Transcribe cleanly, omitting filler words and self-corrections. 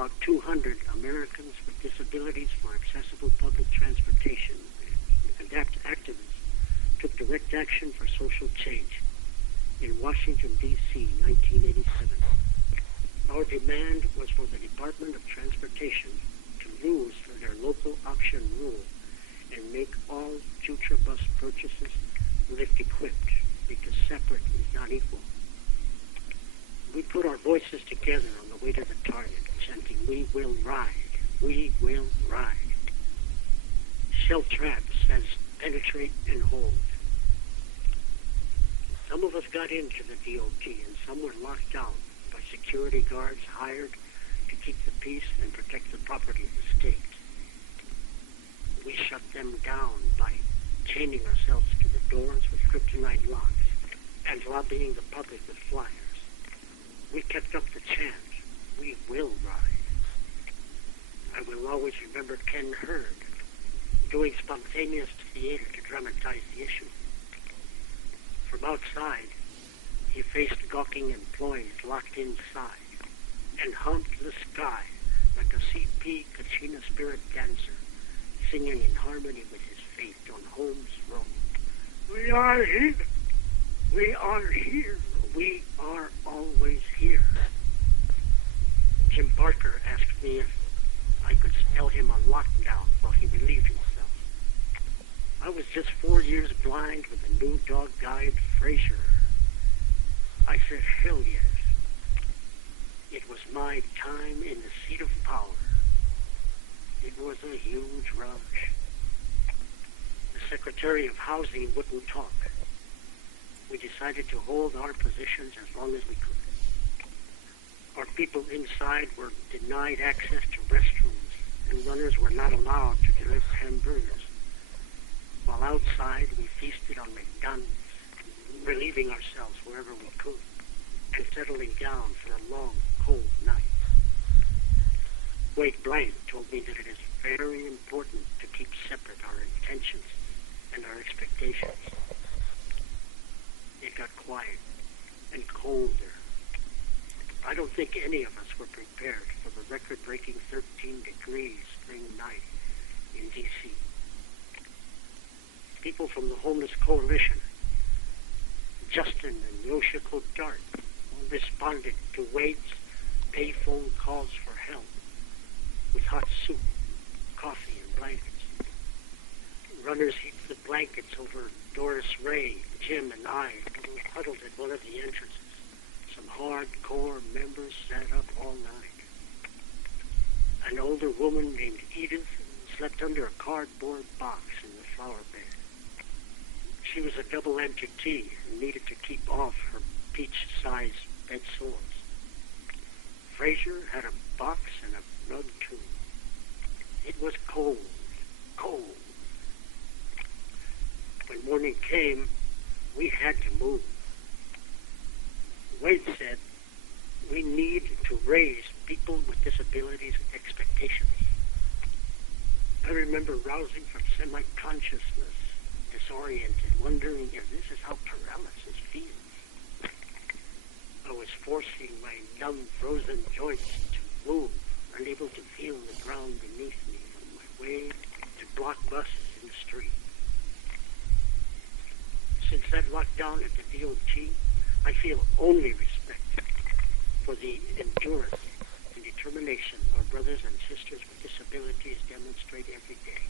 about 200 Americans with disabilities for accessible public transportation and activists took direct action for social change in Washington, D.C., 1987. Our demand was for the Department of Transportation to lose their local option rule and make all future bus purchases lift-equipped, because separate is not equal. We put our voices together on the way to the target, chanting, "We will ride, we will ride." Shell trap says, "Penetrate and hold." Some of us got into the DOT and some were locked down by security guards hired to keep the peace and protect the property of the state. We shut them down by chaining ourselves to the doors with kryptonite locks and lobbying the public with flyers. We kept up the chant, "We will ride." I will always remember Ken Hurd doing spontaneous theater to dramatize the issue. From outside, he faced gawking employees locked inside and humped the sky like a CP Kachina spirit dancer, singing in harmony with his fate on Holmes Road. "We are here! We are here! We are always here." Jim Parker asked me if I could spell him on lockdown while he relieved himself. I was just 4 years blind with a new dog guide, Frazier. I said, hell yes. It was my time in the seat of power. It was a huge rush. The Secretary of Housing wouldn't talk. We decided to hold our positions as long as we could. Our people inside were denied access to restrooms, and runners were not allowed to deliver hamburgers. While outside, we feasted on McDonald's, relieving ourselves wherever we could, and settling down for a long, cold night. Wade Blank told me that it is very important to keep separate our intentions and our expectations. It got quiet and colder. I don't think any of us were prepared for the record-breaking 13-degree spring night in D.C. People from the Homeless Coalition, Justin and Yoshiko Dart, responded to Wade's payphone calls for help with hot soup, coffee, and blankets. Runners heaped the blankets over Doris Ray, Jim, and I, huddled at one of the entrances. Some hardcore members sat up all night. An older woman named Edith slept under a cardboard box in the flower bed. She was a double amputee and needed to keep off her peach-sized bed sores. Frazier had a box and a rug too. It was cold, cold. When morning came, we had to move. Wade said, we need to raise people with disabilities' expectations. I remember rousing from semi-consciousness, disoriented, wondering if this is how paralysis feels. I was forcing my numb, frozen joints to move, unable to feel the ground beneath me on my way to block buses in the street. Since that lockdown at the DOT, I feel only respect for the endurance and determination our brothers and sisters with disabilities demonstrate every day.